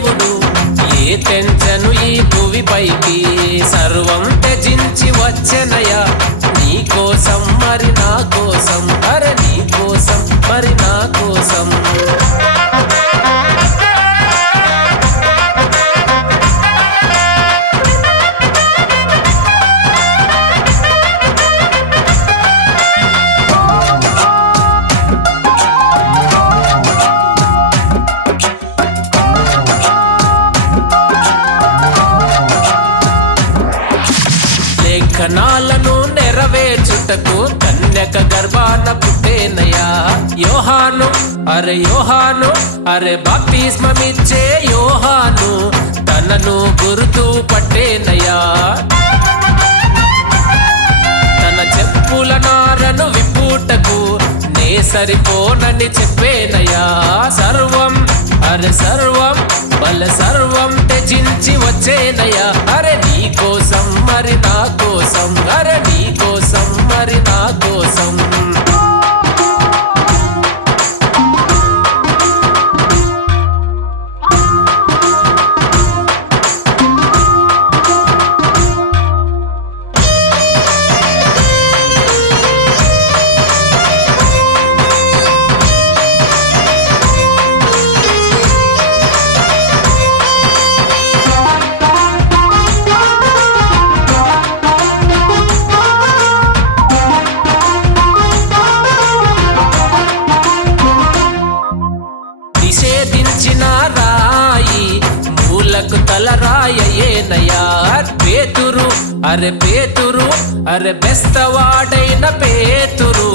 దేవుడు ఏ తెంచను ఈ భువిపైకి సర్వం త్యజించి వచ్చెనయ్యా నీ కోసం మరి నా కోసం అరే నీ కోసం మరి నా కోసం లేఖనాలను నెరవేర్చుటకు కన్యక గర్భాన పుట్టేనయ్యా యోహాను అరే బాప్తిస్మమిచ్చే యోహాను తనను గుర్తు పట్టేనయ్యా తన చెప్పుల నారను విప్పుటకు నే సరిపోనని చెప్పేనయ్యా సర్వం సర్వం త్యజించి వచ్చేనయ్యా అరే నీ కోసం మరి నా కోసం అరే నీ కోసం మరి నా కోసం నిషేధించిన రాయి మూలకు తలరాయేనయ్యా పేతురు బెస్తవాడైన పేతురు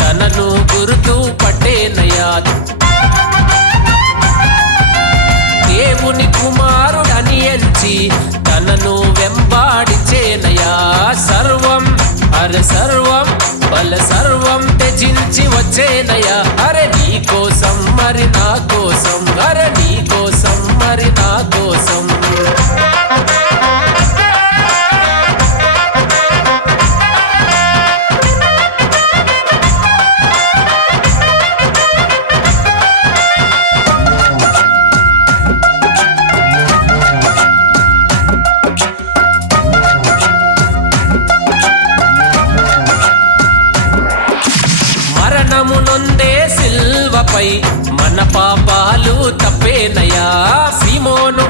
తనను గుర్తు పట్టేనయ్యా దేవుని కుమారుడని ఎంచి తనను వెంబాడిచేనయ్యా సర్వం త్యజించి వచ్చేనయ్యా అరే నీ కోసం మరి నా కోసం అరే నీ కోసం మరి నా కోసం మరణము నొందే సిల్వపై మన పాపాలు తప్పేనయ్యా సీమోను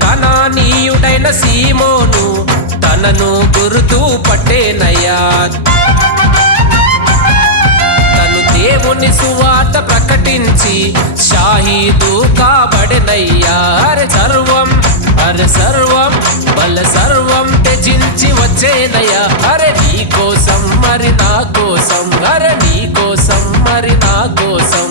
కనానీయుడైన సీమోను తనను గుర్తు పట్టేనయ్యా తను దేవుని సువార్త ప్రకటించి షాహీదు కాబడెనయ్యా సర్వం త్యజించి వచ్చేనయ్యా అరే నీ కోసం మరి నా కోసం అరే నీ కోసం మరి నా కోసం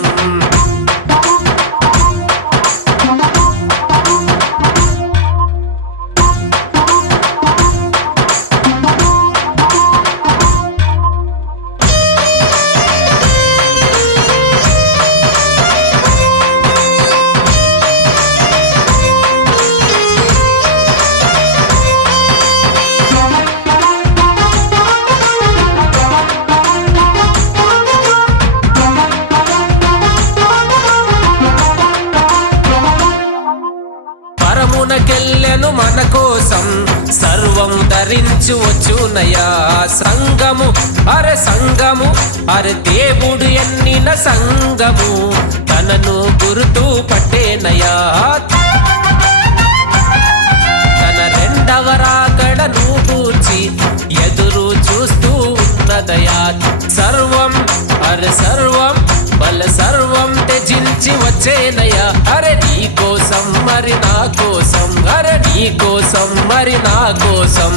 పరమునకెళ్ళెను మన కోసం సర్వం ధరించి వచ్చునయ్యా సంగము దేవుడు ఎన్నిన సంగము తనను గుర్తు పట్టేనయ్యా తన రెండవ రాకడను గూర్చి ఎదురు చూస్తూ ఉన్నదయా సర్వం త్యజించి వచ్చేనయ్యా అరే నీ కోసం మరి నా కోసం అరే నీ కోసం మరి నా కోసం